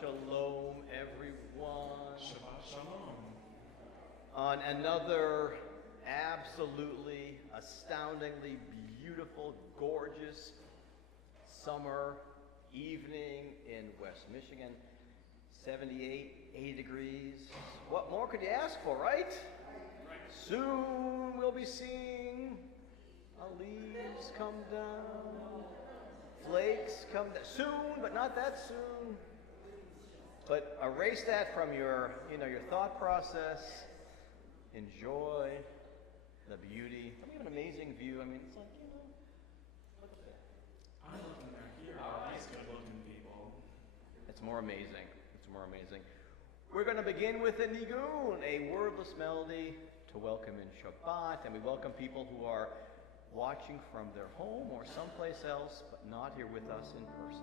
Shalom, everyone. Shabbat Shalom. On another absolutely astoundingly beautiful, gorgeous summer evening in West Michigan, 78, 80 degrees. What more could you ask for, right? Soon we'll be seeing leaves come down, flakes come down. Soon, but not that soon. But erase that from your thought process. Enjoy the beauty. We have an amazing view. I mean, it's like, look at that. I'm looking back here. All these good-looking people. It's more amazing. It's more amazing. We're going to begin with a nigun, a wordless melody to welcome in Shabbat, and we welcome people who are watching from their home or someplace else, but not here with us in person.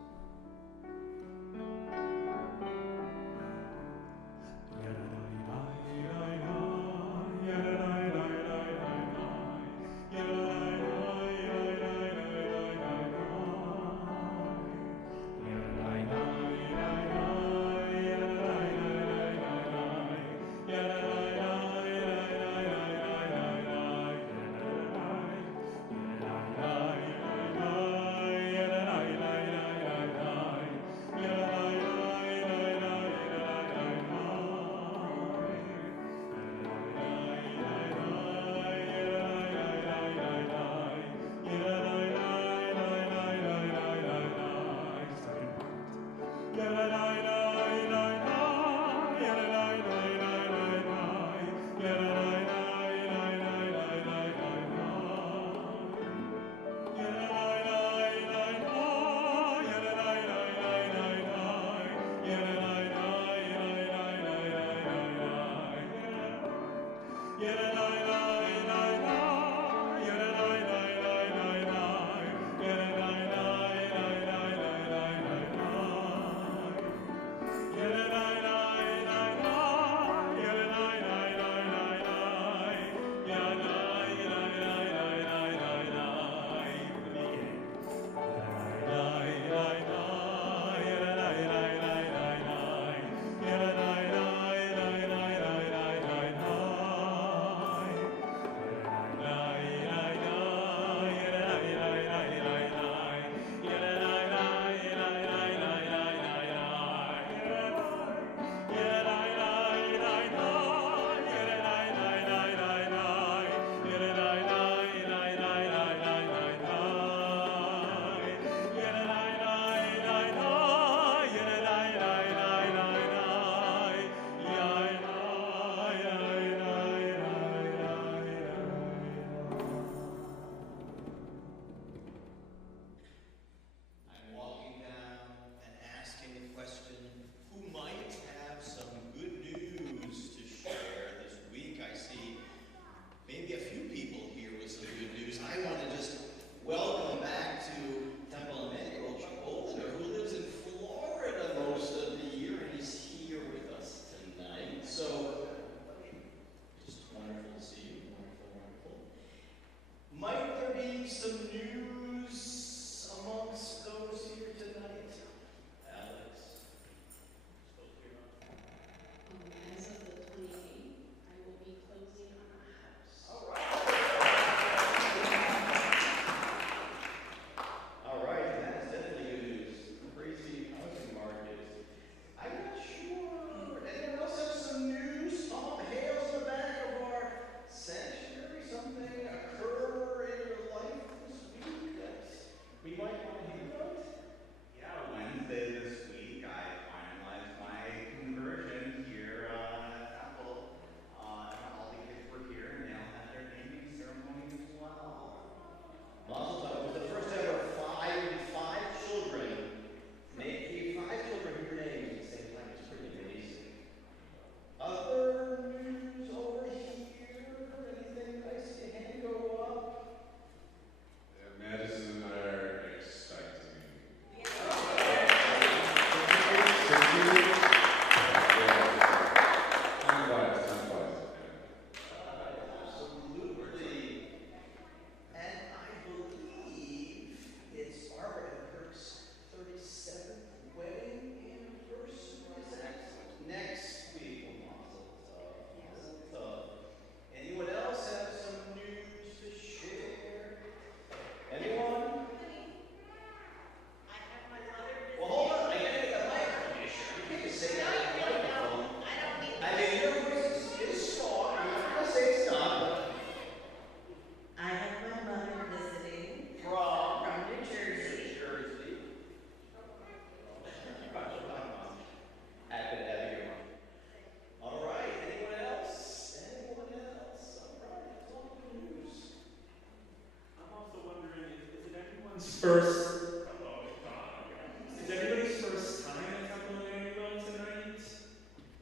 First, oh God. Is everybody's first time at Temple Emanuel tonight?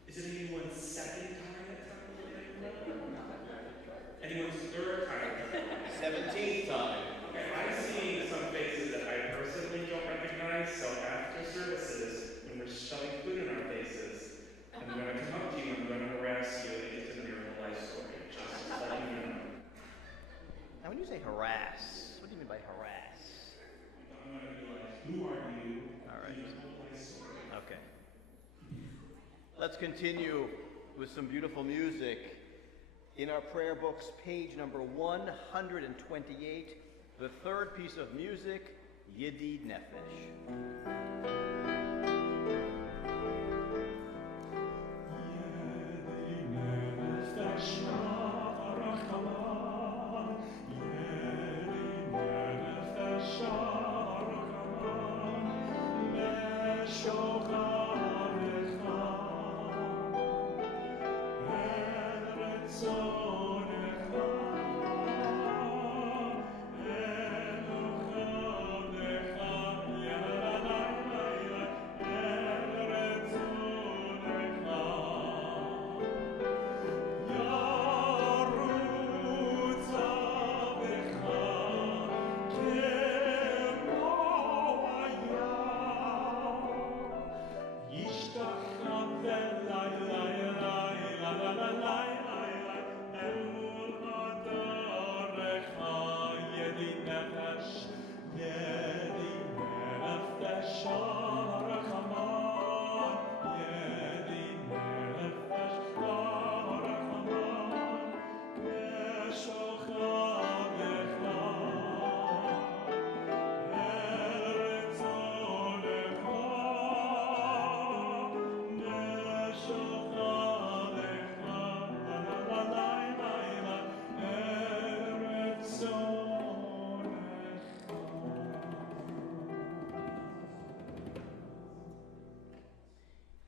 Is it anyone's second time at Temple Emanuel? Anyone's third time? 17th time. Okay, I'm seeing some faces that I personally don't recognize, so after services, when we're shoving food in our faces, I'm going to come up to you, I'm going to harass you, and get to know your whole life story, just to let you know. Now, when you say harass, what do you mean by harass? I'm going to be like, who are you? All right. Your whole life story. Okay. Let's continue with some beautiful music. In our prayer books, page number 128, the third piece of music, Yedid Nefesh.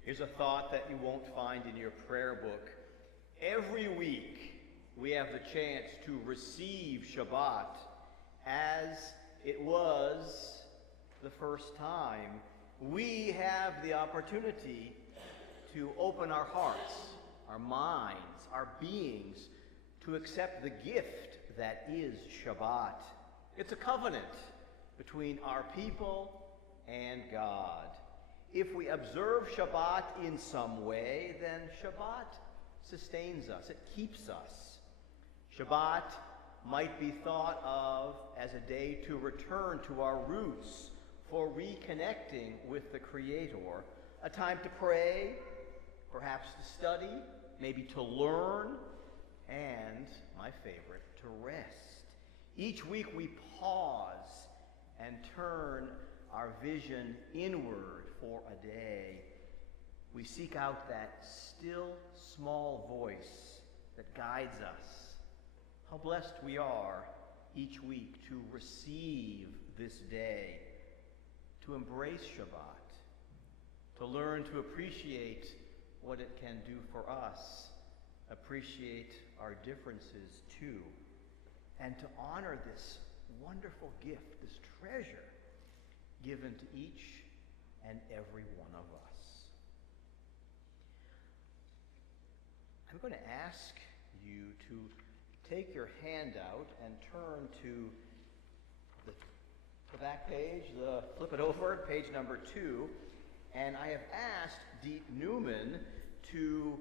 Here's a thought that you won't find in your prayer book. Every week, we have the chance to receive Shabbat as it was the first time. We have the opportunity to open our hearts, our minds, our beings, to accept the gift that is Shabbat. It's a covenant between our people and God. If we observe Shabbat in some way, then Shabbat sustains us. It keeps us. Shabbat might be thought of as a day to return to our roots, for reconnecting with the Creator, a time to pray, perhaps to study, maybe to learn, and, my favorite, to rest. Each week we pause and turn our vision inward for a day. We seek out that still, small voice that guides us. How blessed we are each week to receive this day, to embrace Shabbat, to learn to appreciate what it can do for us, appreciate our differences too, and to honor this wonderful gift, this treasure given to each and every one of us. I'm going to ask you to take your handout and turn to the back page, flip it over, page number 2, and I have asked Deep Newman to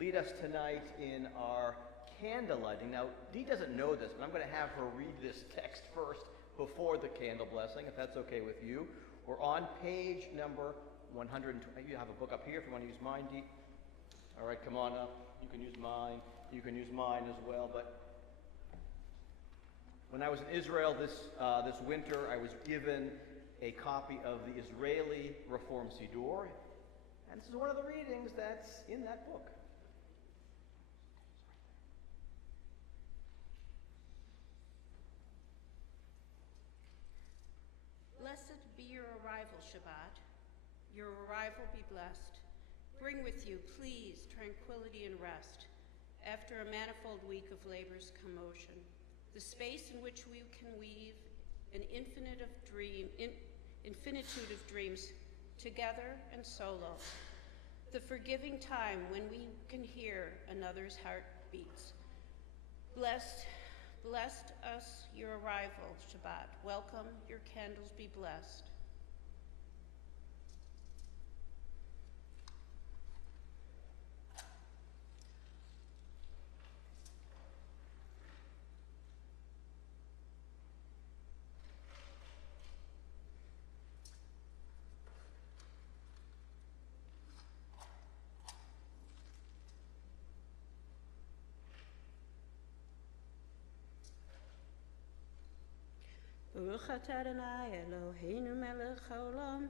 lead us tonight in our candle lighting. Now, Dee doesn't know this, but I'm going to have her read this text first before the candle blessing, if that's okay with you. We're on page number 120. You have a book up here if you want to use mine, Dee. All right, come on up. You can use mine. You can use mine as well. But when I was in Israel this winter, I was given a copy of the Israeli Reform Siddur, and this is one of the readings that's in that book. Blessed be your arrival, Shabbat. Your arrival be blessed. Bring with you, please, tranquility and rest. After a manifold week of labor's commotion, the space in which we can weave an infinitude of dreams, together and solo. The forgiving time when we can hear another's heartbeats. Blessed us your arrival, Shabbat. Welcome, your candles be blessed. Baruch atah Adonai Eloheinu melech haolam,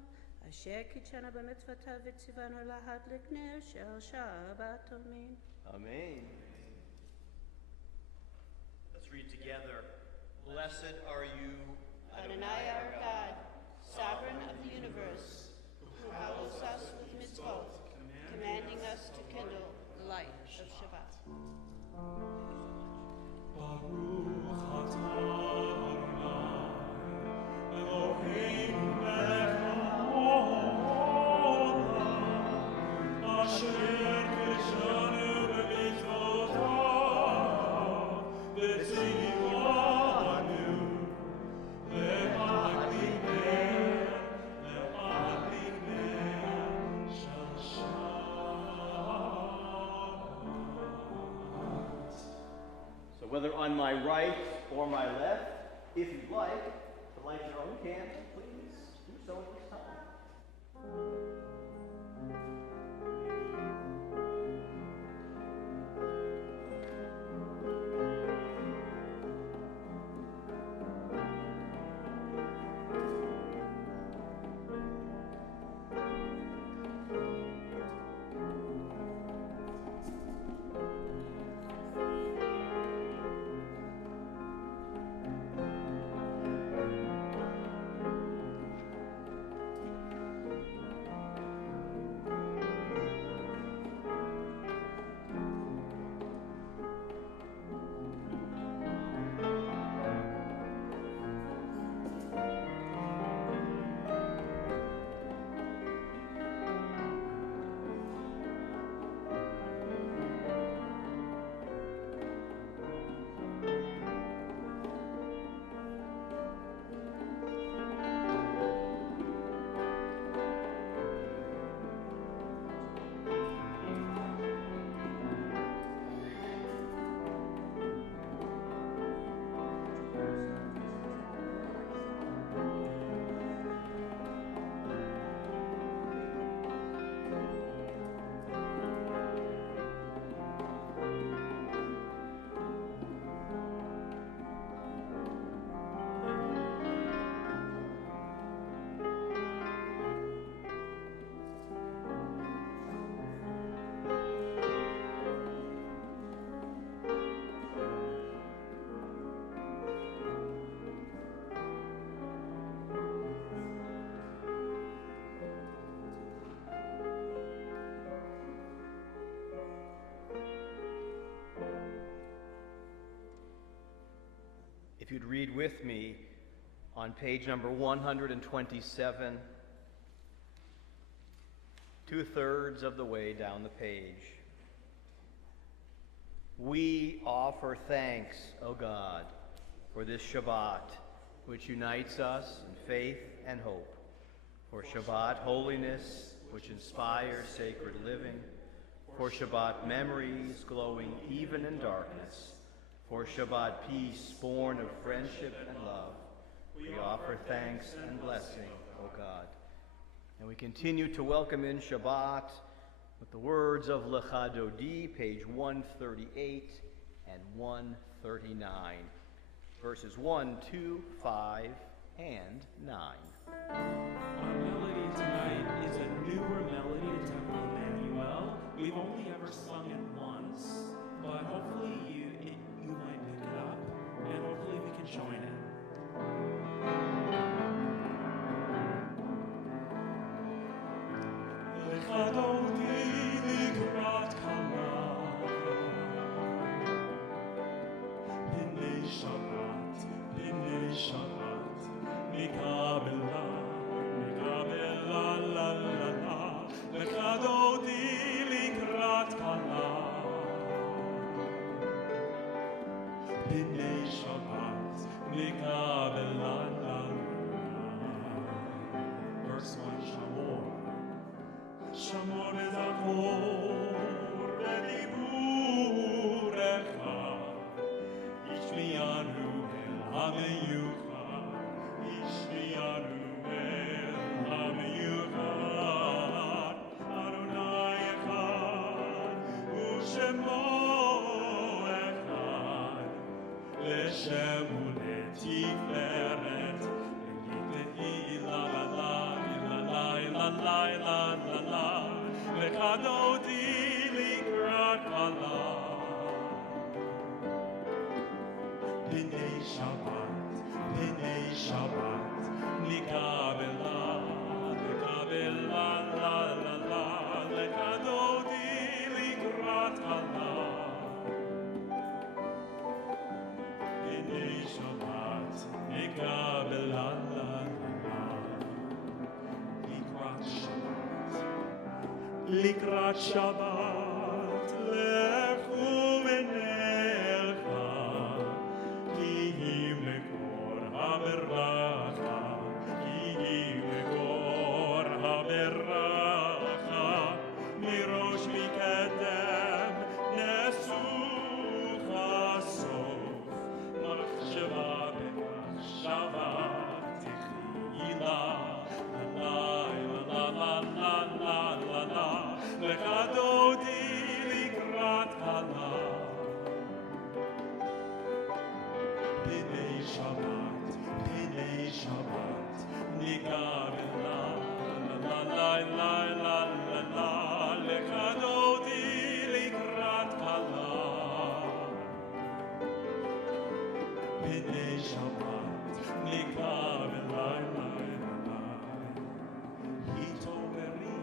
asher kitshanu b'mitzvotav v'tzivanu lahadlik ner shel Shabbat. Amen. Amen. Let's read together. Blessed are you, Adonai our God, sovereign of the universe, who hallows us with mitzvot, commanding us to kindle the light of Shabbat. Baruch atah Eloheinu melech haolam, asher kitshanu b'mitzvotav v'tzivanu le'adlik ner shel Shabbat. So whether on my right or my left, if you'd like to light your own candle, please do so at this time. If you'd read with me on page number 127, 2/3 of the way down the page. We offer thanks, O God, for this Shabbat, which unites us in faith and hope, for Shabbat holiness, which inspires sacred living, for Shabbat memories glowing even in darkness, for Shabbat peace born of friendship and love. We offer thanks and blessing, O God. And we continue to welcome in Shabbat with the words of Lecha Dodi, page 138 and 139, verses 1, 2, 5, and 9. Our melody tonight is a newer melody to Temple Emanuel. We've only ever sung it once, but hopefully you might pick it up, and hopefully we can join it. Lecha Dodi likrat kala, B'nei Shabbat, B'nei Shabbat. Verse 1, Shamor. Shamor es akor bediburecha. Ishmianu el hameyucha. Ishmianu el hameyucha. Adonai echad u'shemo echad. Leshem u'letiferet. La la la la la la la la la. Lekadoti likrat kala. B'nei Shabbat, nikabela, la la la. Lekadoti likrat kala. B'nei Shabbat, nikabela la. Likrat Shabbat lechu v'nelcha ki im lekor haberacha ki im lekor haberacha mirosh mikedem nesucha sof machshava b'machshava tichila Lekadoti likrat kala. B'nei Shabbat, nikabela, la la la la la la. Lekadoti likrat kala. B'nei Shabbat, nikabela, la la. Hito beri.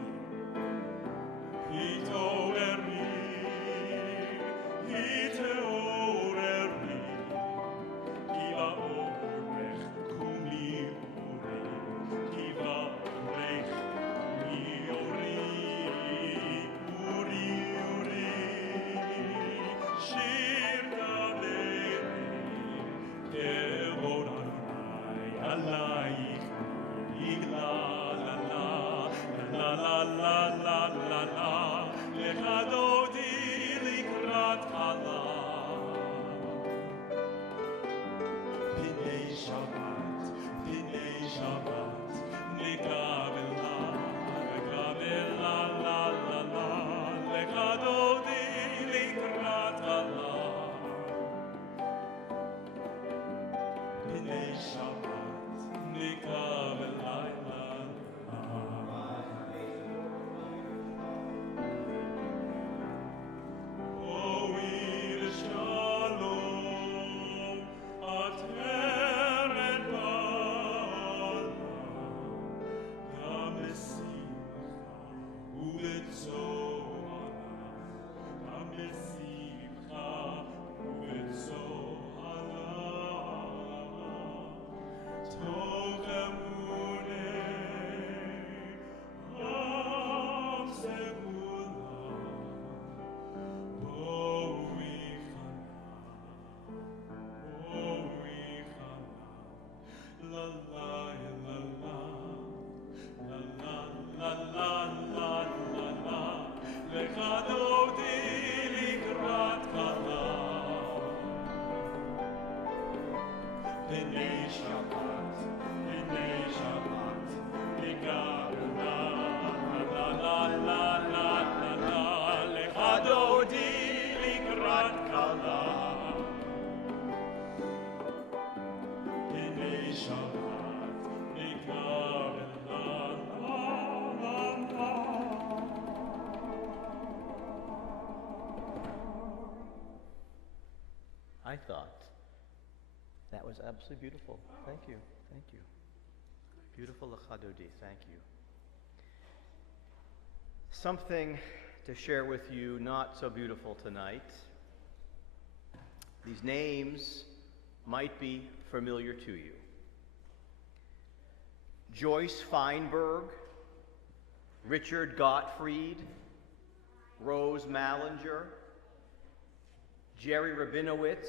I thought that was absolutely beautiful. Thank you. Thank you. Beautiful Lachadodi. Thank you. Something to share with you not so beautiful tonight. These names might be familiar to you. Joyce Feinberg, Richard Gottfried, Rose Mallinger, Jerry Rabinowitz,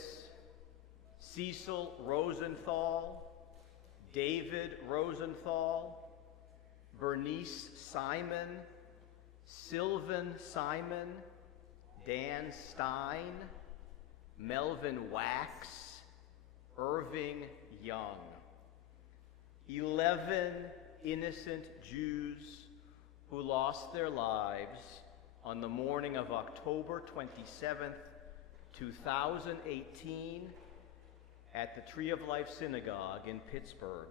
Cecil Rosenthal, David Rosenthal, Bernice Simon, Sylvan Simon, Dan Stein, Melvin Wax, Irving Young. 11 innocent Jews who lost their lives on the morning of October 27th, 2018 at the Tree of Life Synagogue in Pittsburgh.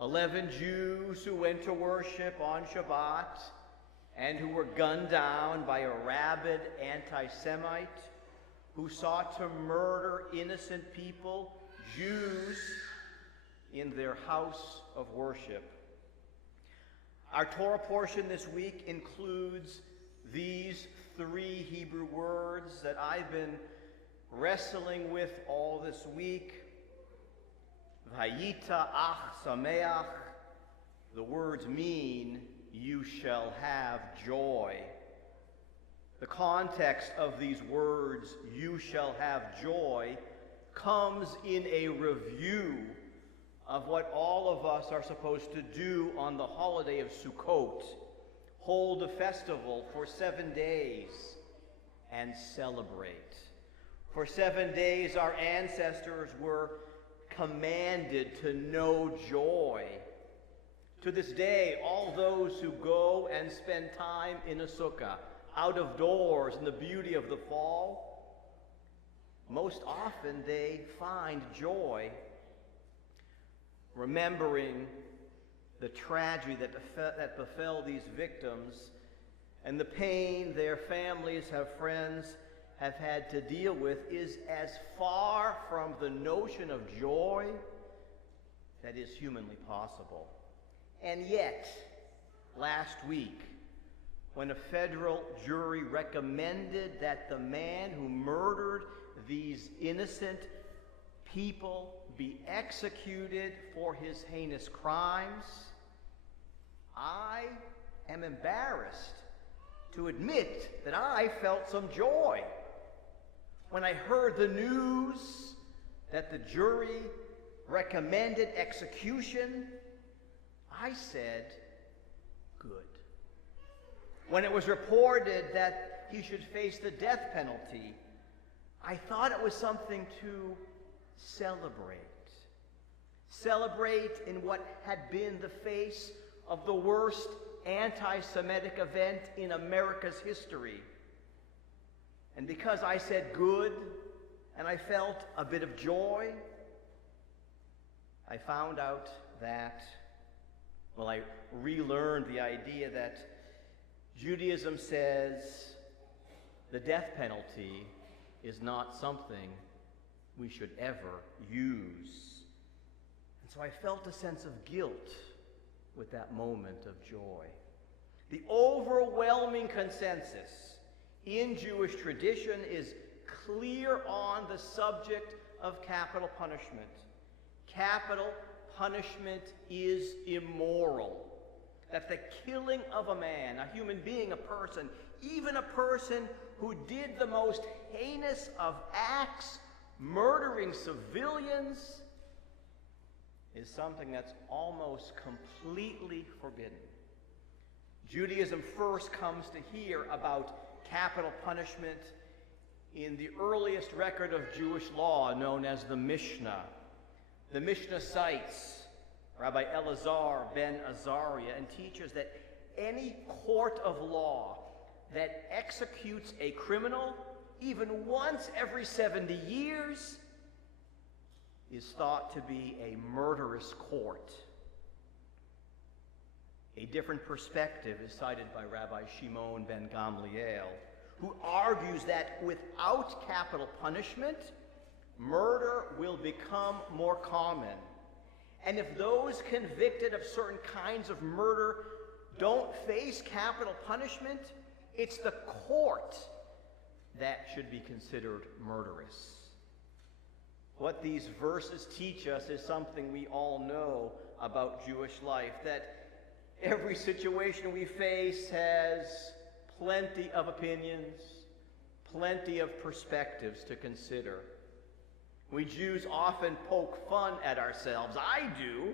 11 Jews who went to worship on Shabbat and who were gunned down by a rabid anti-Semite who sought to murder innocent people, Jews, in their house of worship. Our Torah portion this week includes these 3 Hebrew words that I've been wrestling with all this week. Vayita ach sameach. The words mean, you shall have joy. The context of these words, you shall have joy, comes in a review of what all of us are supposed to do on the holiday of Sukkot. Hold a festival for 7 days and celebrate. For 7 days, our ancestors were commanded to know joy. To this day, all those who go and spend time in a sukkah, out of doors in the beauty of the fall, most often they find joy, remembering the tragedy that befell these victims and the pain their families, friends have had to deal with is as far from the notion of joy that is humanly possible. And yet, last week, when a federal jury recommended that the man who murdered these innocent people be executed for his heinous crimes, I am embarrassed to admit that I felt some joy when I heard the news that the jury recommended execution. I said, good. When it was reported that he should face the death penalty, I thought it was something to celebrate. Celebrate in what had been the face of the worst anti-Semitic event in America's history. And because I said good, and I felt a bit of joy, I found out that, I relearned the idea that Judaism says the death penalty is not something we should ever use. And so I felt a sense of guilt with that moment of joy. The overwhelming consensus in Jewish tradition is clear on the subject of capital punishment. Capital punishment is immoral. That the killing of a man, a human being, a person, even a person who did the most heinous of acts, murdering civilians, is something that's almost completely forbidden. Judaism first comes to hear about capital punishment in the earliest record of Jewish law, known as the Mishnah. The Mishnah cites Rabbi Elazar ben Azariah and teaches that any court of law that executes a criminal even once every 70 years is thought to be a murderous court. A different perspective is cited by Rabbi Shimon ben Gamliel, who argues that without capital punishment, murder will become more common. And if those convicted of certain kinds of murder don't face capital punishment, it's the court that should be considered murderous. What these verses teach us is something we all know about Jewish life, that every situation we face has plenty of opinions, plenty of perspectives to consider. We Jews often poke fun at ourselves. I do.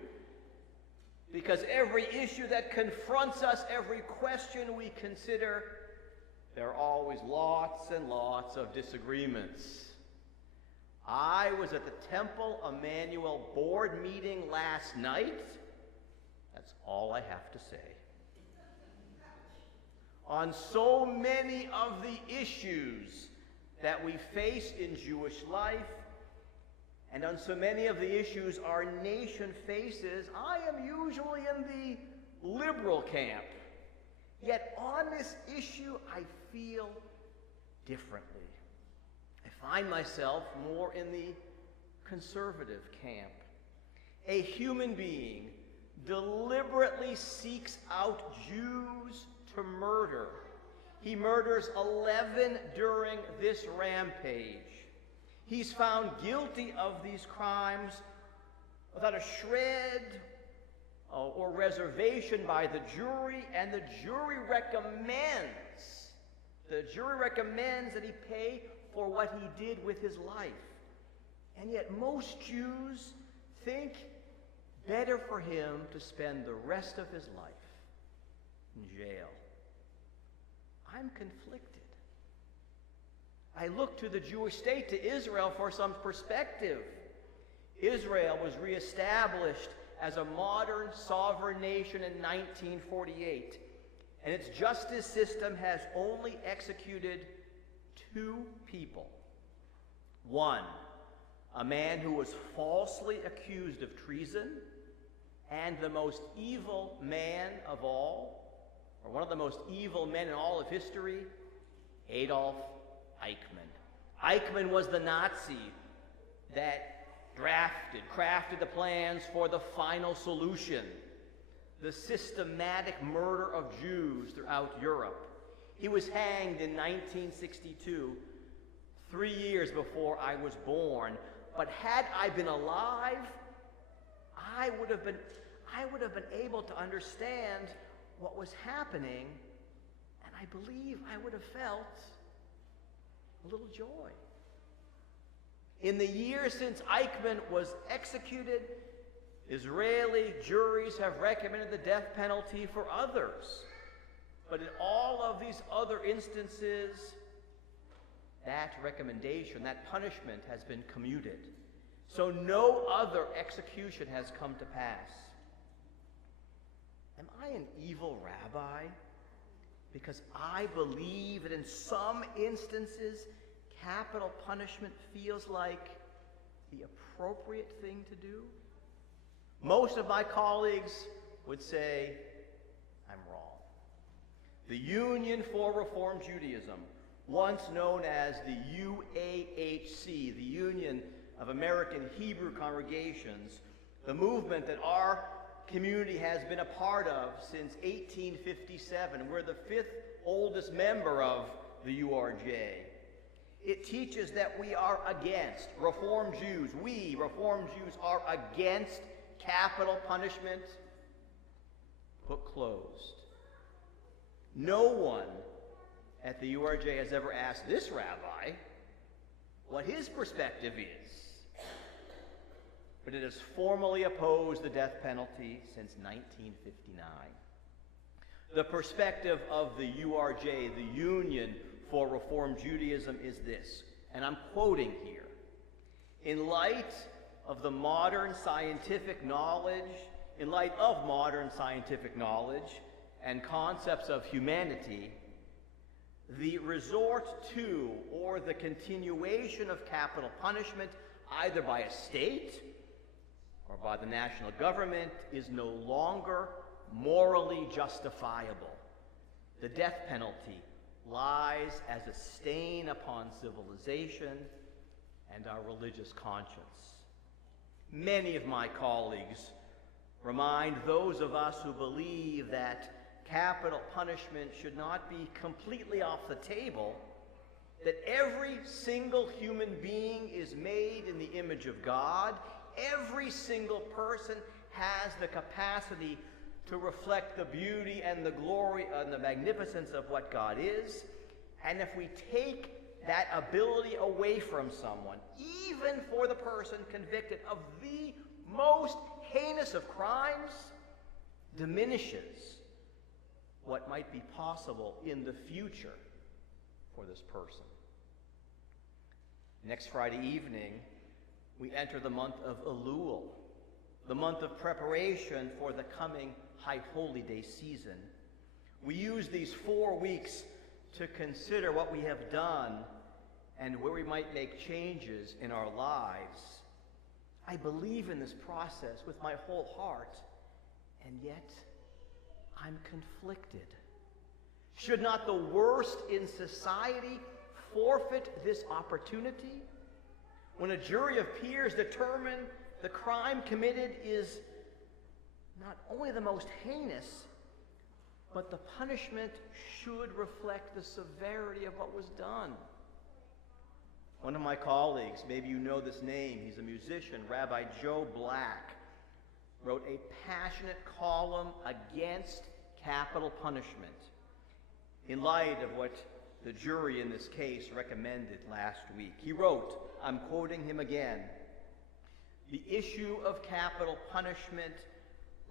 Because every issue that confronts us, every question we consider, there are always lots and lots of disagreements. I was at the Temple Emanuel board meeting last night. That's all I have to say. On so many of the issues that we face in Jewish life, and on so many of the issues our nation faces, I am usually in the liberal camp. Yet on this issue, I feel differently. I find myself more in the conservative camp. A human being deliberately seeks out Jews to murder. He murders 11 during this rampage. He's found guilty of these crimes without a shred or reservation by the jury, and the jury recommends that he pay for what he did with his life. And yet most Jews think better for him to spend the rest of his life in jail. I'm conflicted. I look to the Jewish state, to Israel, for some perspective. Israel was reestablished as a modern sovereign nation in 1948, and its justice system has only executed 2 people. One, a man who was falsely accused of treason, and the most evil man of all, or one of the most evil men in all of history, Adolf Eichmann. Eichmann was the Nazi that crafted the plans for the final solution, the systematic murder of Jews throughout Europe. He was hanged in 1962, 3 years before I was born. But had I been alive, I would have been able to understand what was happening, and I believe I would have felt a little joy. In the years since Eichmann was executed, Israeli juries have recommended the death penalty for others. But in all of these other instances, that recommendation, that punishment has been commuted. So no other execution has come to pass. Am I an evil rabbi? Because I believe that in some instances, capital punishment feels like the appropriate thing to do? Most of my colleagues would say I'm wrong. The Union for Reform Judaism, once known as the UAHC, the Union of American Hebrew Congregations, the movement that our community has been a part of since 1857. We're the 5th oldest member of the URJ. It teaches that we are against, Reform Jews, we, Reform Jews, are against capital punishment. Book closed. No one at the URJ has ever asked this rabbi what his perspective is. But it has formally opposed the death penalty since 1959. The perspective of the URJ, the Union for Reform Judaism, is this, and I'm quoting here. In light of modern scientific knowledge and concepts of humanity, the resort to or the continuation of capital punishment, either by a state or by the national government, is no longer morally justifiable. The death penalty lies as a stain upon civilization and our religious conscience. Many of my colleagues remind those of us who believe that capital punishment should not be completely off the table, that every single human being is made in the image of God. Every single person has the capacity to reflect the beauty and the glory and the magnificence of what God is. And if we take that ability away from someone, even for the person convicted of the most heinous of crimes, diminishes what might be possible in the future for this person. Next Friday evening, we enter the month of Elul, the month of preparation for the coming High Holy Day season. We use these 4 weeks to consider what we have done and where we might make changes in our lives. I believe in this process with my whole heart, and yet I'm conflicted. Should not the worst in society forfeit this opportunity? When a jury of peers determine the crime committed is not only the most heinous, but the punishment should reflect the severity of what was done. One of my colleagues, maybe you know this name, he's a musician, Rabbi Joe Black, wrote a passionate column against capital punishment in light of what the jury in this case recommended last week. He wrote, I'm quoting him again, "The issue of capital punishment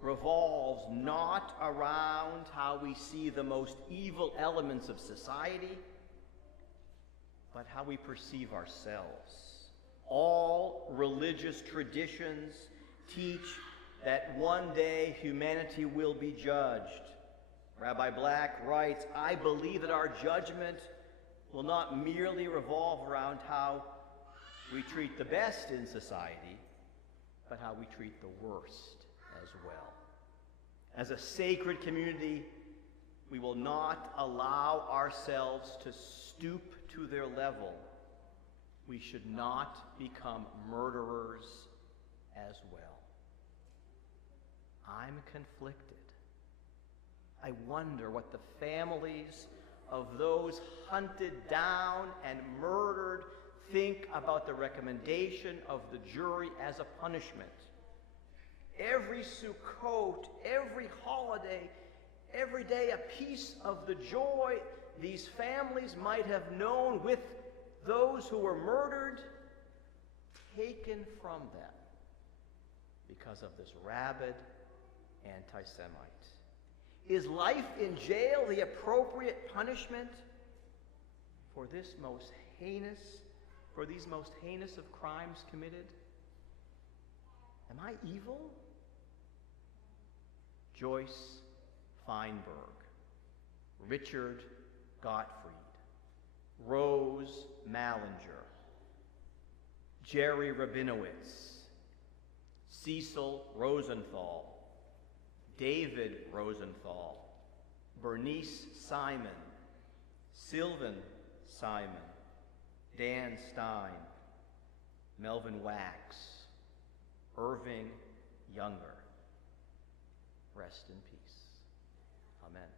revolves not around how we see the most evil elements of society, but how we perceive ourselves. All religious traditions teach that one day humanity will be judged. Rabbi Black writes, I believe that our judgment will not merely revolve around how we treat the best in society, but how we treat the worst as well. As a sacred community, we will not allow ourselves to stoop to their level. We should not become murderers as well." I'm conflicted. I wonder what the families of those hunted down and murdered think about the recommendation of the jury as a punishment. Every Sukkot, every holiday, every day a piece of the joy these families might have known with those who were murdered, taken from them because of this rabid anti-Semite. Is life in jail the appropriate punishment for these most heinous of crimes committed? Am I evil? Joyce Feinberg, Richard Gottfried, Rose Mallinger, Jerry Rabinowitz, Cecil Rosenthal, David Rosenthal, Bernice Simon, Sylvan Simon, Dan Stein, Melvin Wax, Irving Younger. Rest in peace. Amen.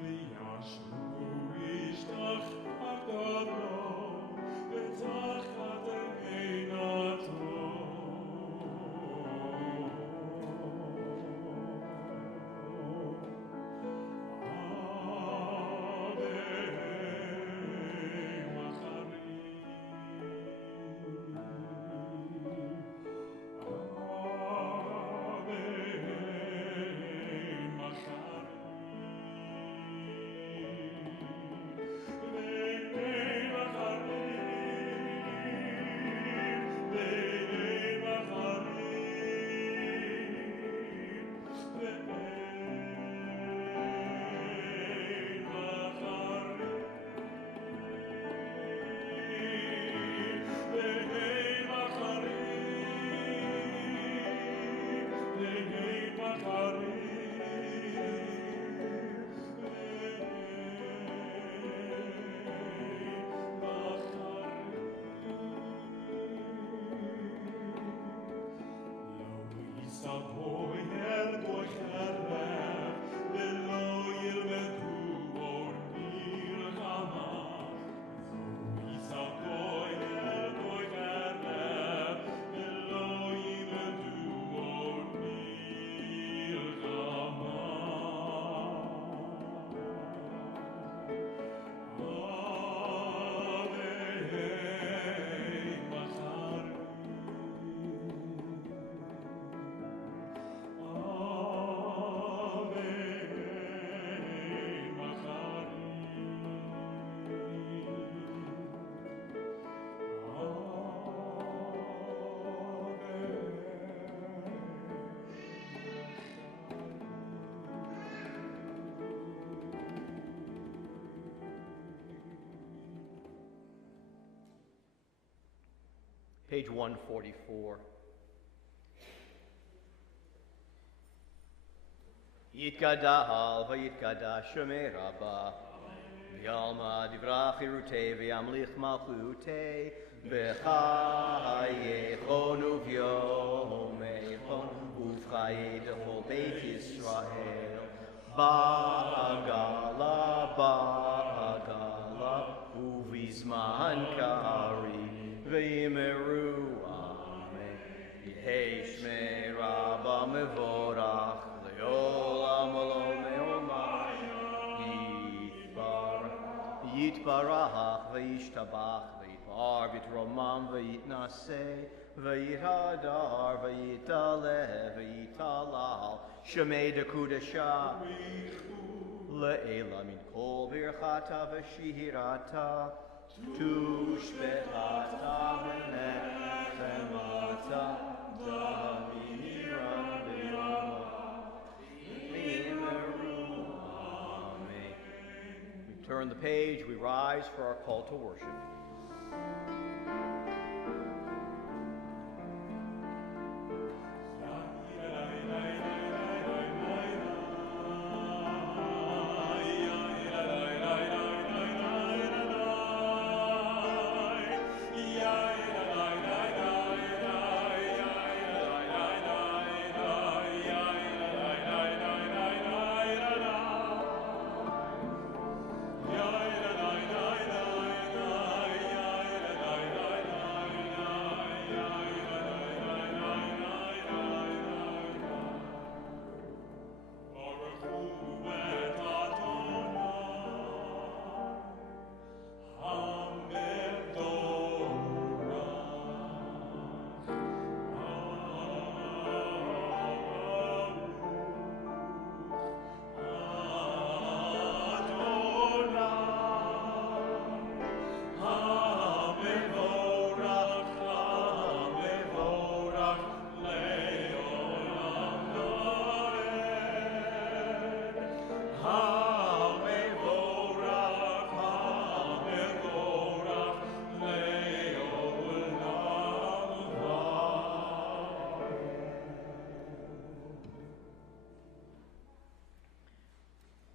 V'yashu Page 144. Yitkadal v'yitkadash Shemei Rabbah v'yalma divrach irutei v'yamlich malchutei b'chayechon uv'yomeichon uv'chayei Beit Yisrael ba'agala uv'izman kari v'yimeru amen Yehei Shmei Rabbah mevorach le'olam olam le'olam Yitbarach v'yishtabach v'yitbar v'yitromam v'yitnaseh v'yithadar v'yitaleh v'yitalal Shemei dekudasha le'ela min kol birchata v'shihirata tushbehata v'nechemata damiram v'yama Amen. We turn the page, we rise for our call to worship.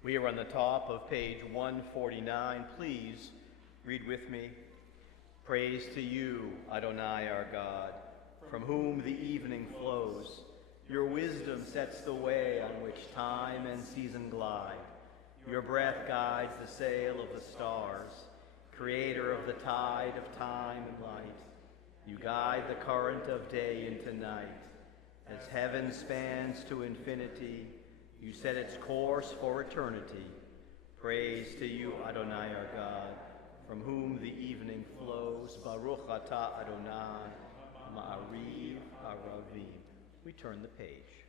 We are on the top of page 149. Please read with me. Praise to you, Adonai our God, from whom the evening flows. Your wisdom sets the way on which time and season glide. Your breath guides the sail of the stars, creator of the tide of time and light. You guide the current of day into night. As heaven spans to infinity, you set its course for eternity. Praise to you, Adonai our God, from whom the evening flows. Baruch atah Adonai, Ma'ariv Aravim. We turn the page.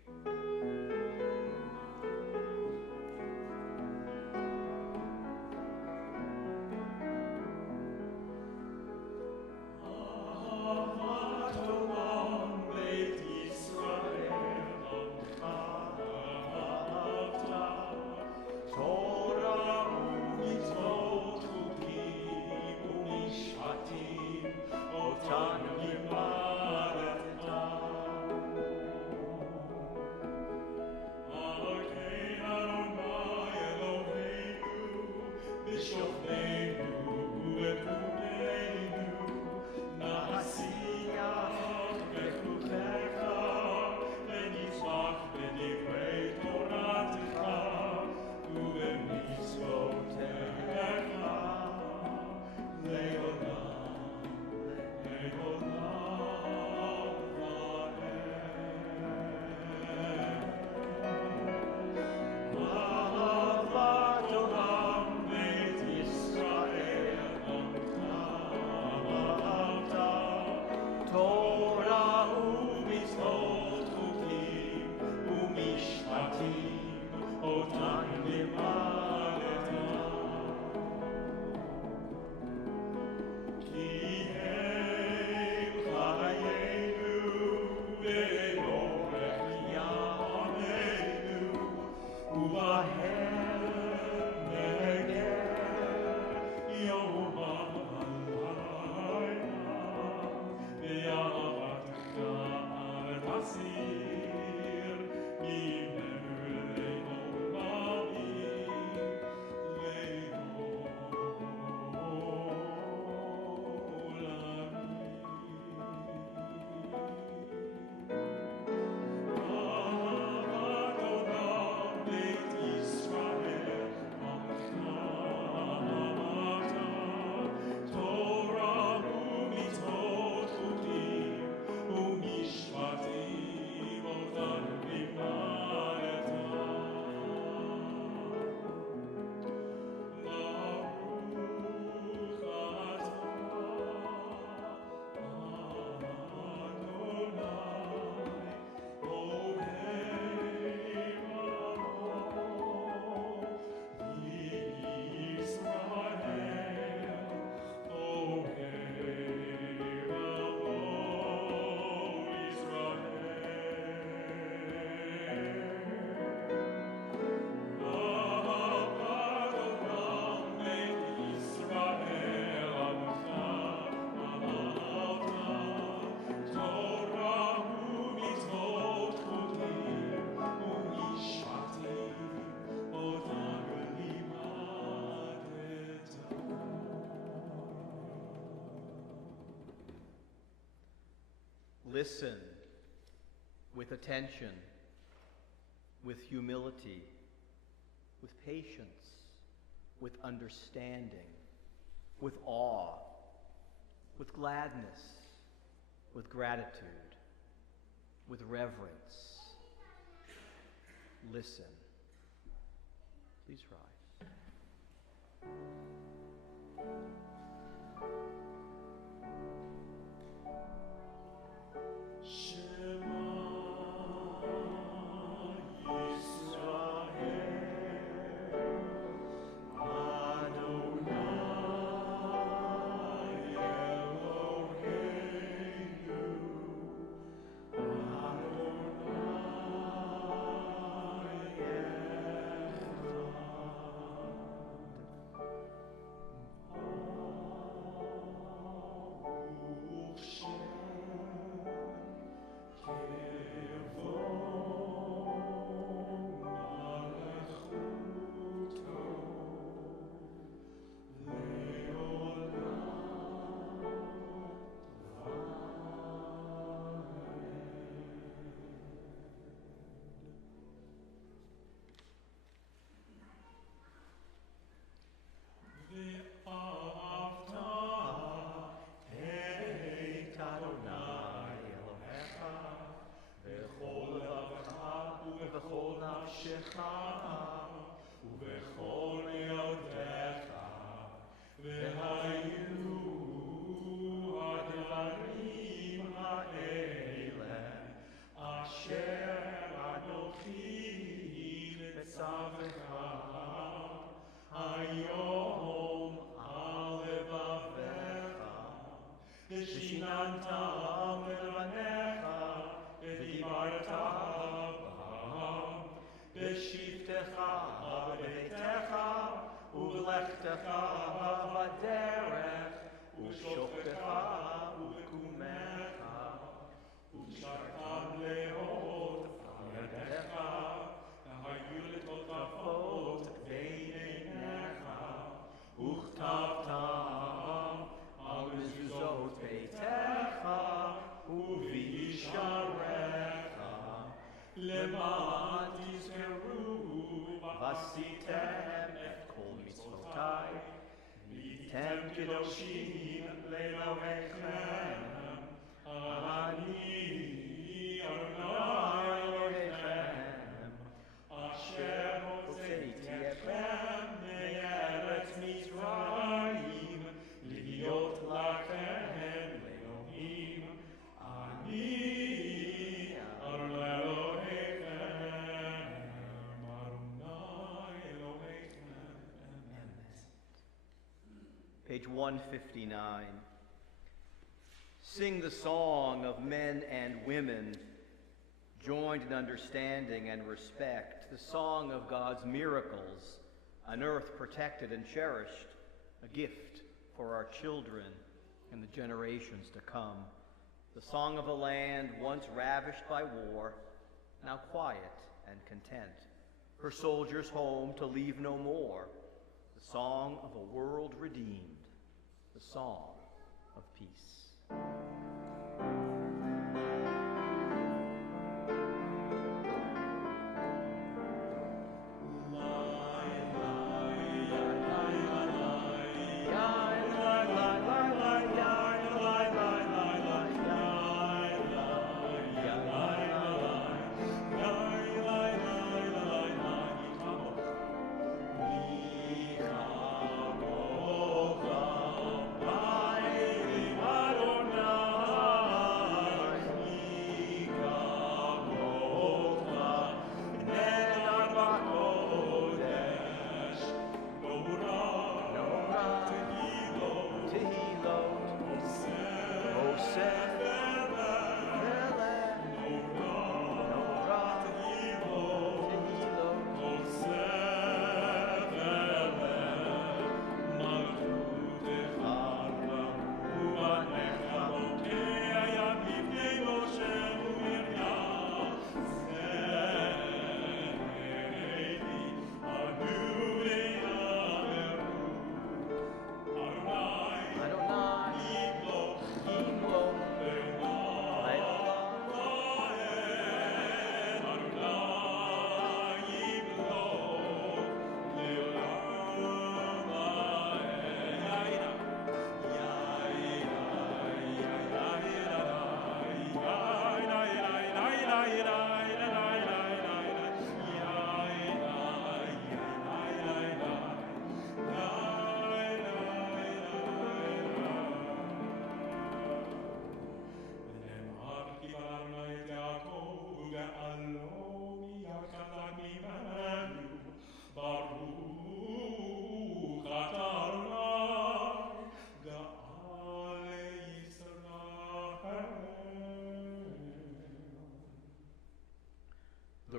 listen with attention, with humility, with patience, with understanding, with awe, with gladness, with gratitude, with reverence. Listen. Please rise. Vasitem et kol mitzvotai, vitem kedoshim le'elohechem, ani Adonai Elohechem, asher hotzeiti echem me'eretz Mitzrayim, להיות לכם לאלוהים, אני אדוני Page 159. Sing the song of men and women joined in understanding and respect, the song of God's miracles, an earth protected and cherished, a gift for our children and the generations to come, the song of a land once ravished by war, now quiet and content, her soldiers home to leave no more, the song of a world redeemed, the song of peace.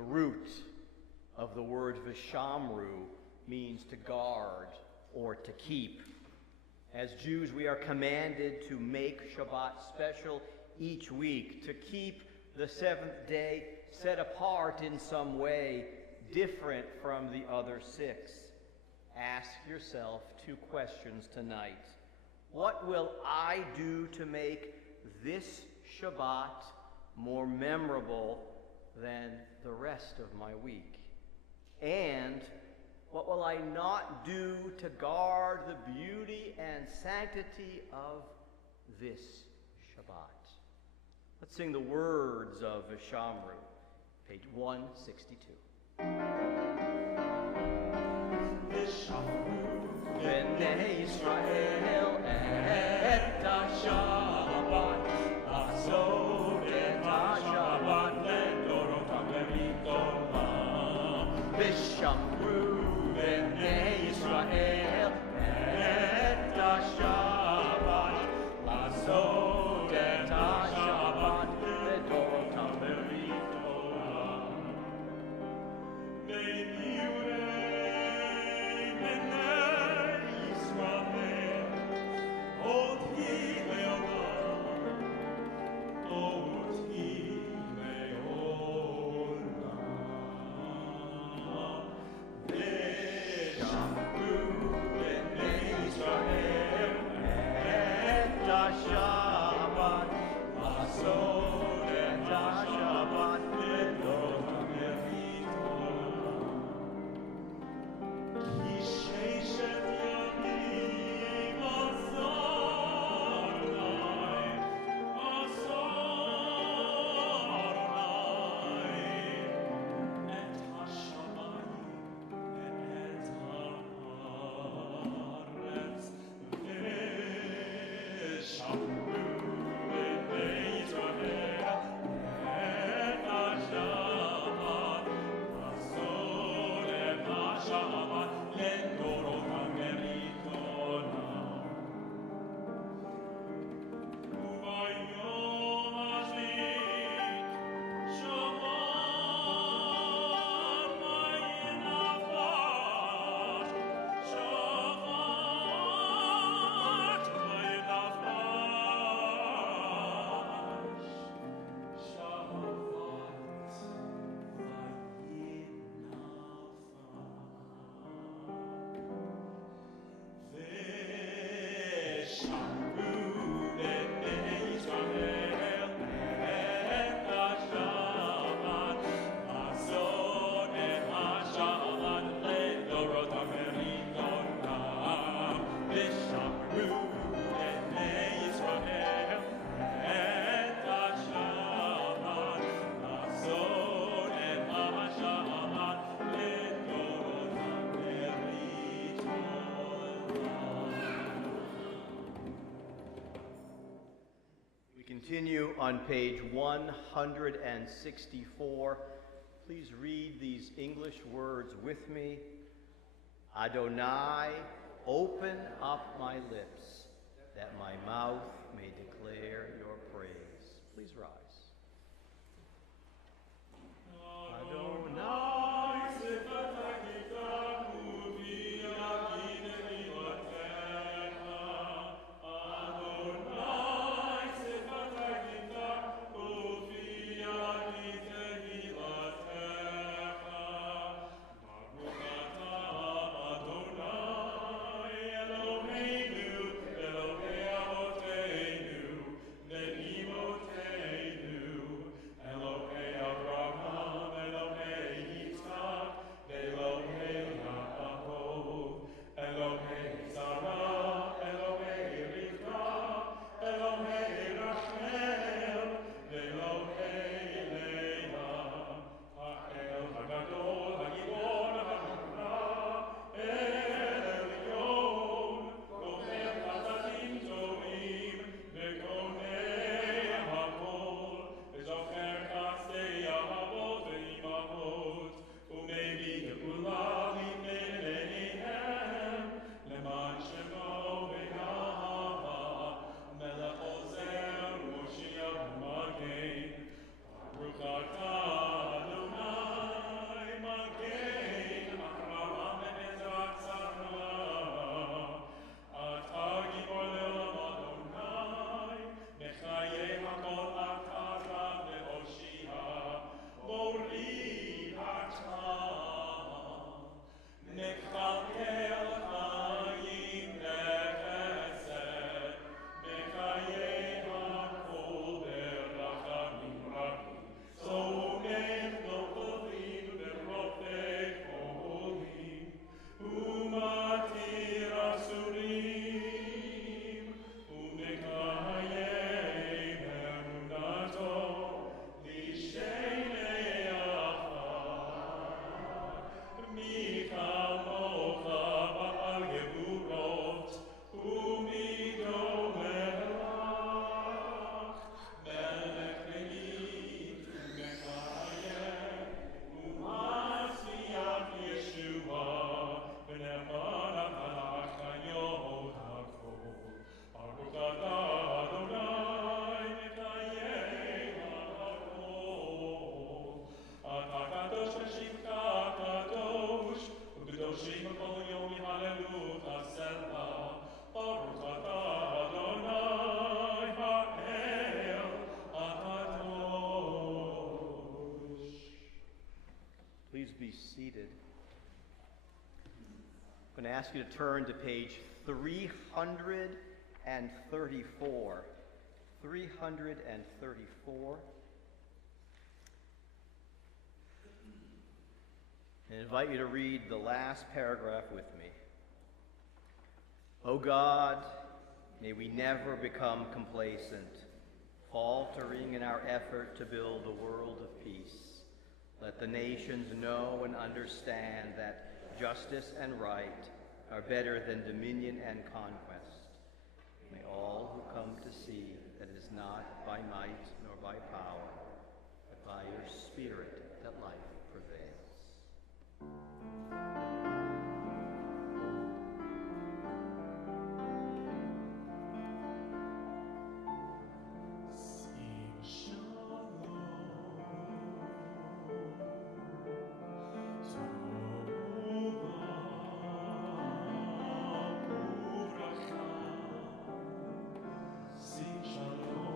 root of the word vishamru means to guard or to keep. As Jews, we are commanded to make Shabbat special each week, to keep the seventh day set apart in some way, different from the other 6. Ask yourself 2 questions tonight. What will I do to make this Shabbat more memorable than the rest of my week? And what will I not do to guard the beauty and sanctity of this Shabbat? Let's sing the words of Vishamru, page 162. B'nei Yisrael et ha-Shabbat, asod et ha-Shabbat ledorotam leritolam. Vishamru b'nei Yisrael et ha-Shabbat, asod et ha-Shabbat ledorotam leritolam. Continue on page 164. Please read these English words with me. Adonai, open up my lips, that my mouth may declare your praise. Please rise. Adonai. be seated. I'm going to ask you to turn to page 334. 334. And I invite you to read the last paragraph with me. O God, may we never become complacent, faltering in our effort to build a world of peace. Let the nations know and understand that justice and right are better than dominion and conquest. May all who come to see that it is not by might nor by power, but by your Spirit that life prevails. Sing shalom tova u'bracha. Sing shalom.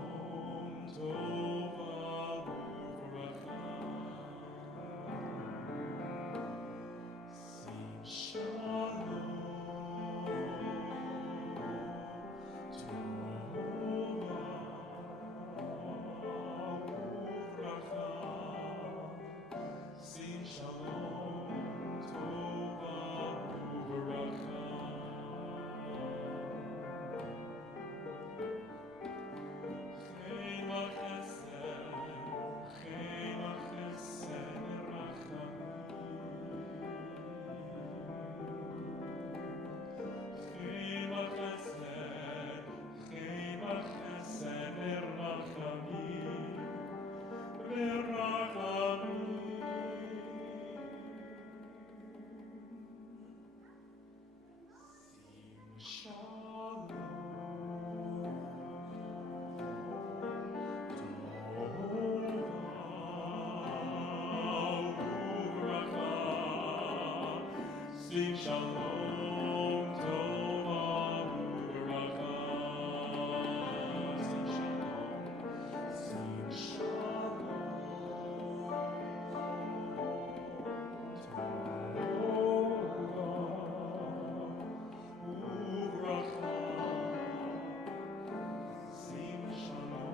Sing shalom tova u'bracha. Sing shalom tova.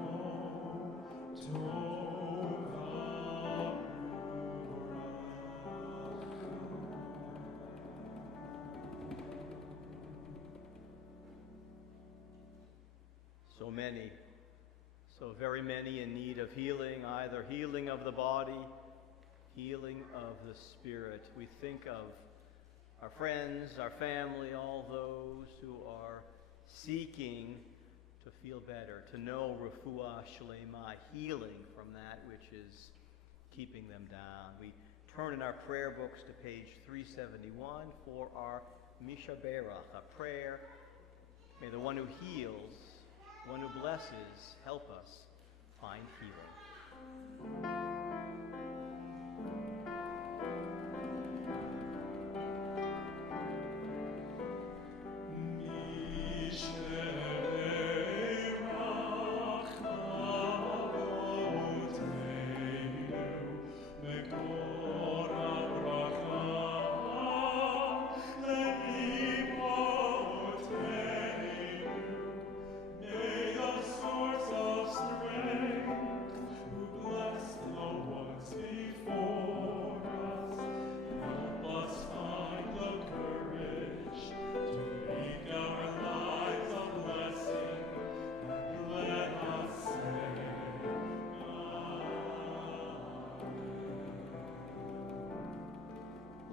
So many, so very many in need of healing, either healing of the body, healing of the spirit. We think of our friends, our family, all those who are seeking to feel better, to know refuah shlema, healing from that which is keeping them down. We turn in our prayer books to page 371 for our Misha Berach, a prayer. May the one who heals, one who blesses, help us find healing.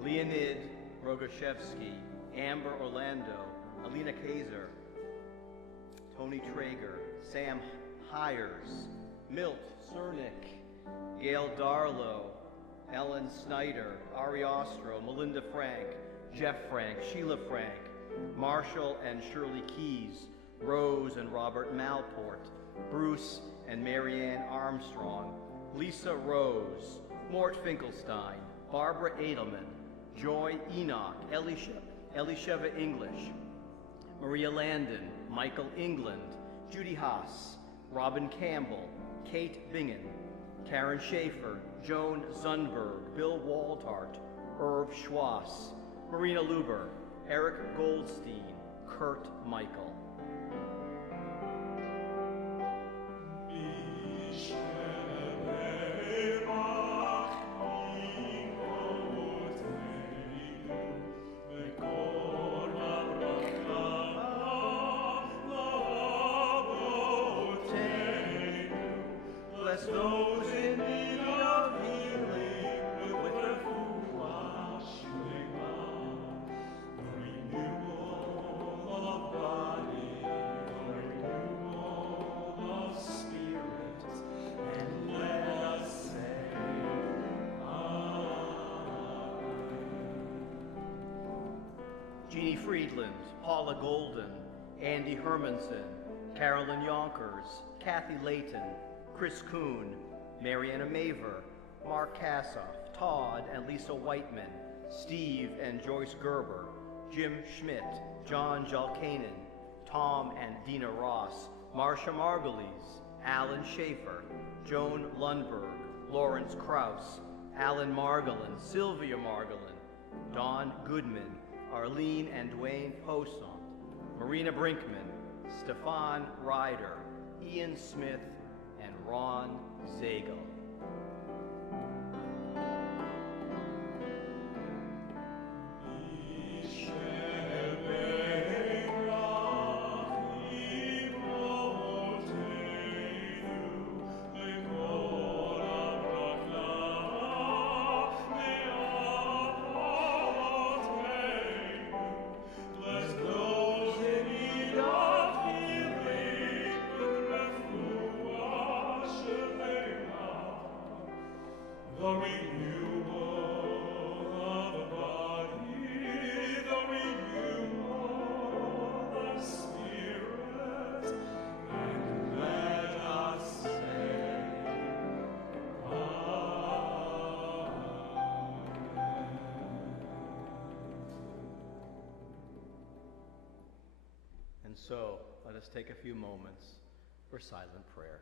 Leonid Rogashevsky, Amber Orlando, Alina Kaiser, Tony Traeger, Sam Hires, Milt Cernick, Gail Darlow, Ellen Snyder, Ari Ostro, Melinda Frank, Jeff Frank, Sheila Frank, Marshall and Shirley Keys, Rose and Robert Malport, Bruce and Marianne Armstrong, Lisa Rose, Mort Finkelstein, Barbara Edelman, Joy Enoch, Elisheva English, Maria Landon, Michael England, Judy Haas, Robin Campbell, Kate Bingen, Karen Schaefer, Joan Zunberg, Bill Waltart, Merv Schwass, Marina Luber, Eric Goldstein, Kurt Michael. Bless those in need of healing with the food washing up, the renewal of body, the renewal of spirit, and let us say, Amen. Jeannie Friedland, Paula Golden, Andy Hermanson, Carolyn Yonkers, Kathy Layton, Chris Kuhn, Mariana Maver, Mark Kassoff, Todd and Lisa Whiteman, Steve and Joyce Gerber, Jim Schmidt, John Jalkanen, Tom and Dina Ross, Marcia Margulies, Alan Schaefer, Joan Lundberg, Lawrence Krause, Alan Margolin, Sylvia Margolin, Don Goodman, Arlene and Dwayne Posant, Marina Brinkman, Stefan Ryder, Ian Smith, and Ron Zagel. So, let us take a few moments for silent prayer.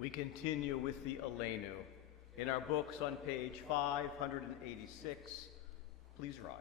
We continue with the Aleinu. In our books on page 586, Please rise.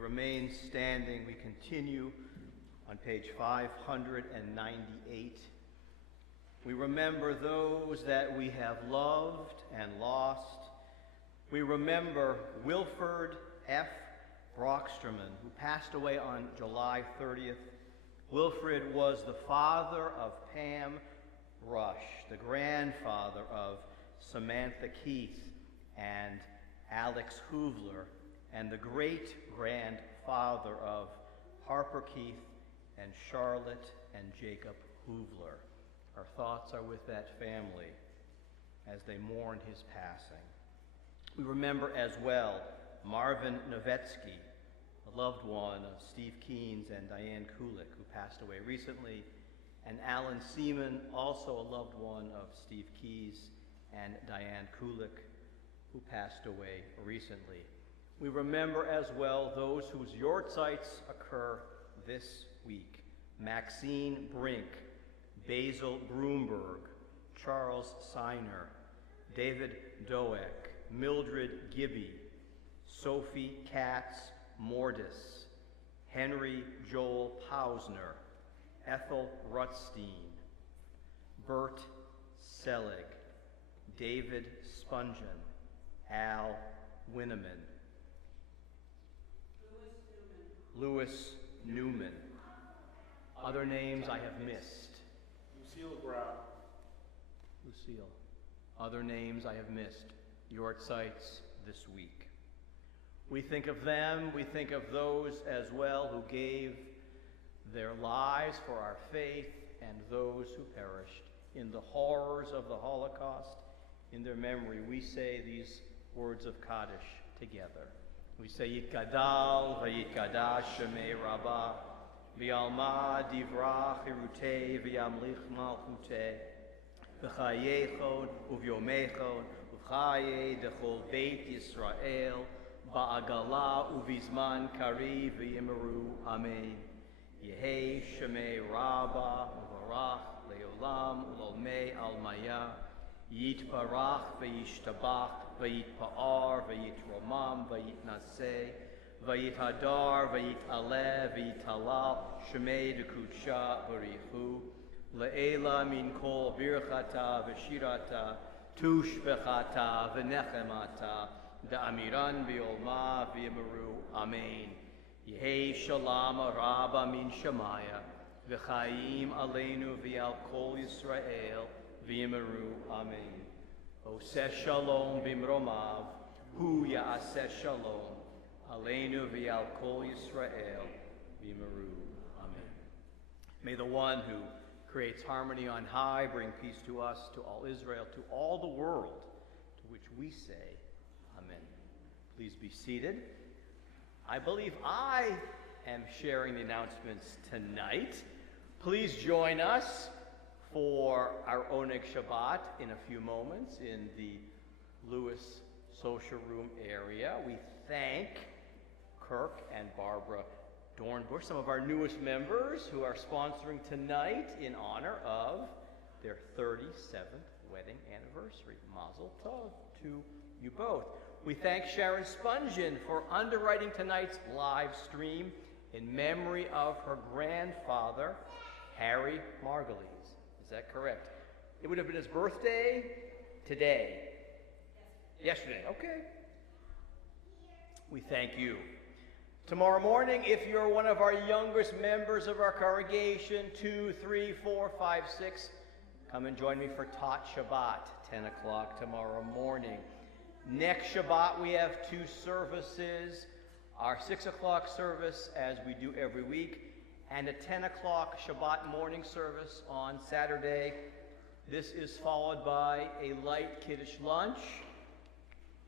Remain standing. We continue on page 598. We remember those that we have loved and lost. We remember Wilford F. Brocksterman, who passed away on July 30th. Wilfred was the father of Pam Rush, the grandfather of Samantha Keith and Alex Hoovler, and the great-grandfather of Harper Keith and Charlotte and Jacob Hoovler. Our thoughts are with that family as they mourn his passing. We remember as well Marvin Novetsky, a loved one of Steve Keenes and Diane Kulik, who passed away recently, and Alan Seaman, also a loved one of Steve Keyes and Diane Kulik, who passed away recently. We remember as well those whose yortzites occur this week: Maxine Brink, Basil Broomberg, Charles Seiner, David Doek, Mildred Gibby, Sophie Katz Mordis, Henry Joel Pausner, Ethel Rutstein, Bert Selig, David Spungen, Al Winneman, Louis Newman. Other names I have missed. Lucille Grau. Lucille. Other names I have missed. Yortzites this week. We think of them, we think of those as well who gave their lives for our faith and those who perished in the horrors of the Holocaust. In their memory, we say these words of Kaddish together. We say, Yitgadal v'yitgadash shemei Rabbah, v'yalma divrach irutei v'yamlich malchutei, v'chayechod uv'yomechod, v'chaye dechol beit Yisrael, ba'agala uv'izman kari v'yimeru, amen. Yehei shemei Rabbah, v'varach le'olam u'lolmei almaya, yitbarach v'yishtabach, v'yitpa'ar, v'yitromam, v'yitnaseh, v'yithadar, v'yitaleh, v'yitalal, shemei dekudsha b'richu, le'ela min kol birchata v'shirata, tushbechata v'nechemata, da'amiran v'yolma v'yimeru, amen. Yehei shalom rabba min shamaya, v'chaim aleinu v'yal kol Yisrael, v'yimeru, amen. Oseh shalom bimromav, hu ya'aseh shalom, aleinu v'yal kol Yisrael, v'yimeru, amen. May the one who creates harmony on high bring peace to us, to all Israel, to all the world, to which we say, amen. Please be seated. I believe I am sharing the announcements tonight. Please join us for our Oneg Shabbat in a few moments in the Lewis Social Room area. We thank Kirk and Barbara Dornbush, some of our newest members who are sponsoring tonight in honor of their 37th wedding anniversary. Mazel tov to you both. We thank Sharon Spungen for underwriting tonight's live stream in memory of her grandfather, Harry Margulies. Is that correct? It would have been his birthday today. Yesterday. Okay. We thank you. Tomorrow morning, if you're one of our youngest members of our congregation, 2, 3, 4, 5, 6, come and join me for Tot Shabbat, 10 o'clock tomorrow morning. Next Shabbat, we have 2 services. Our 6 o'clock service, as we do every week, and a 10 o'clock Shabbat morning service on Saturday. This is followed by a light Kiddush lunch.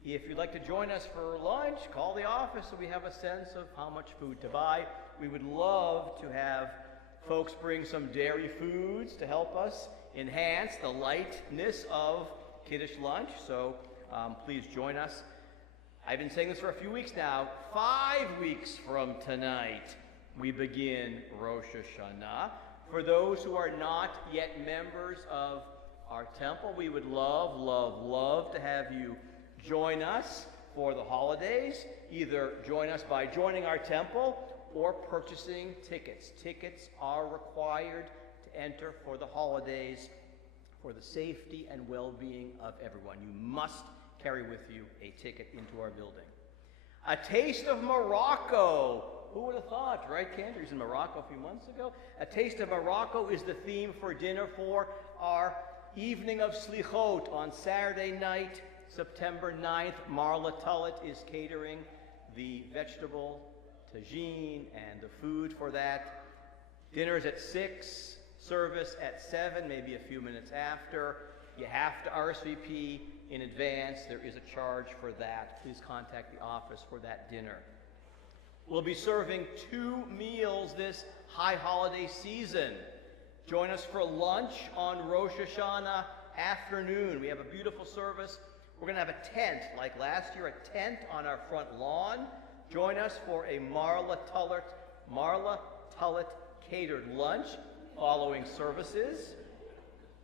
If you'd like to join us for lunch, call the office so we have a sense of how much food to buy. We would love to have folks bring some dairy foods to help us enhance the lightness of Kiddush lunch, so please join us. I've been saying this for a few weeks now. 5 weeks from tonight, we begin Rosh Hashanah. For those who are not yet members of our temple, we would love, love, love to have you join us for the holidays. Either join us by joining our temple or purchasing tickets. Tickets are required to enter for the holidays for the safety and well-being of everyone. You must carry with you a ticket into our building. A Taste of Morocco. Who would have thought, right? Cantor was in Morocco a few months ago. A Taste of Morocco is the theme for dinner for our evening of Slichot on Saturday night, September 9th. Marla Tullet is catering the vegetable tagine and the food for that. Dinner is at 6, service at 7, maybe a few minutes after. You have to RSVP in advance. There is a charge for that. Please contact the office for that dinner. We'll be serving 2 meals this high holiday season. Join us for lunch on Rosh Hashanah afternoon. We have a beautiful service. We're going to have a tent, like last year, a tent on our front lawn. Join us for a Marla Tullet catered lunch following services.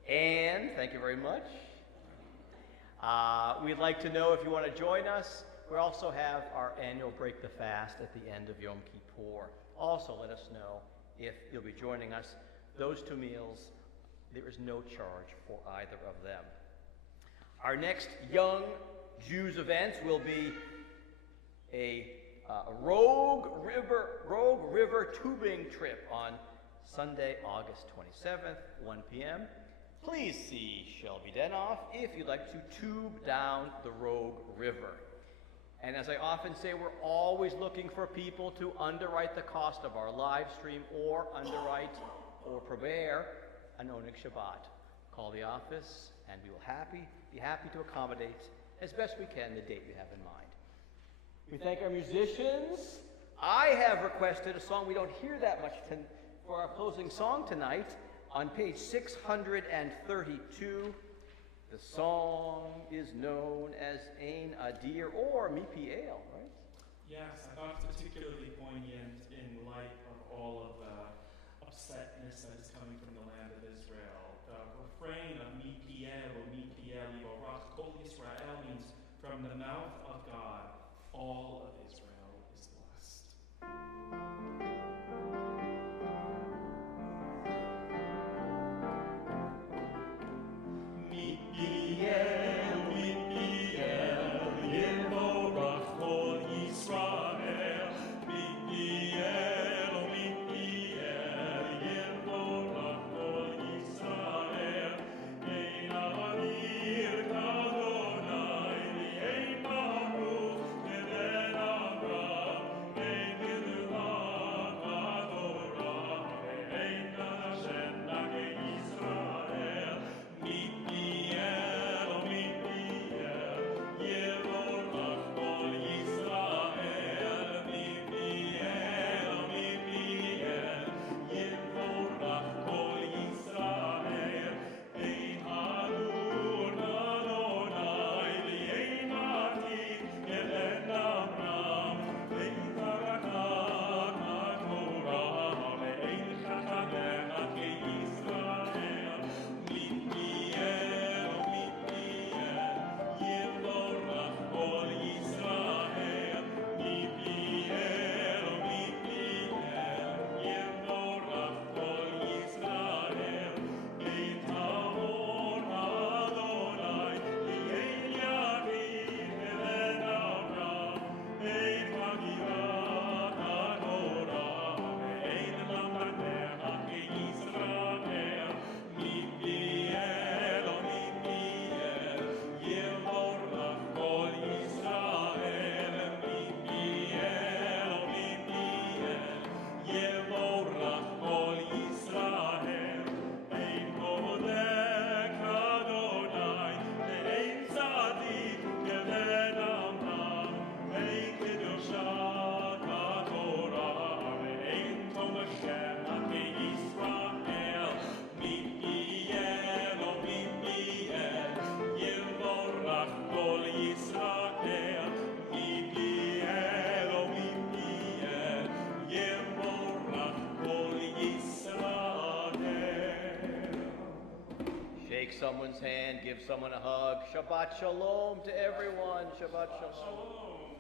And, thank you very much. We'd like to know if you want to join us. We also have our annual Break the Fast at the end of Yom Kippur. Also, let us know if you'll be joining us. Those 2 meals, there is no charge for either of them. Our next Young Jews events will be a Rogue River tubing trip on Sunday, August 27th, 1 p.m. Please see Shelby Denoff if you'd like to tube down the Rogue River. And as I often say, we're always looking for people to underwrite the cost of our live stream or underwrite or prepare an Oneg Shabbat. Call the office and we will be happy to accommodate as best we can the date you have in mind. We thank our musicians. I have requested a song we don't hear that much for our closing song tonight. On page 632, the song is known as Ein Adir or Mipiel, right? Yes, I thought it's particularly poignant in light of all of the upsetness that is coming from the land of Israel. The refrain of Mipiel or Mipiel Yiborach Kol Yisrael means from the mouth of God, all of Israel is blessed. Amen. Shake someone's hand, give someone a hug. Shabbat shalom to everyone. Shabbat shalom. Shalom.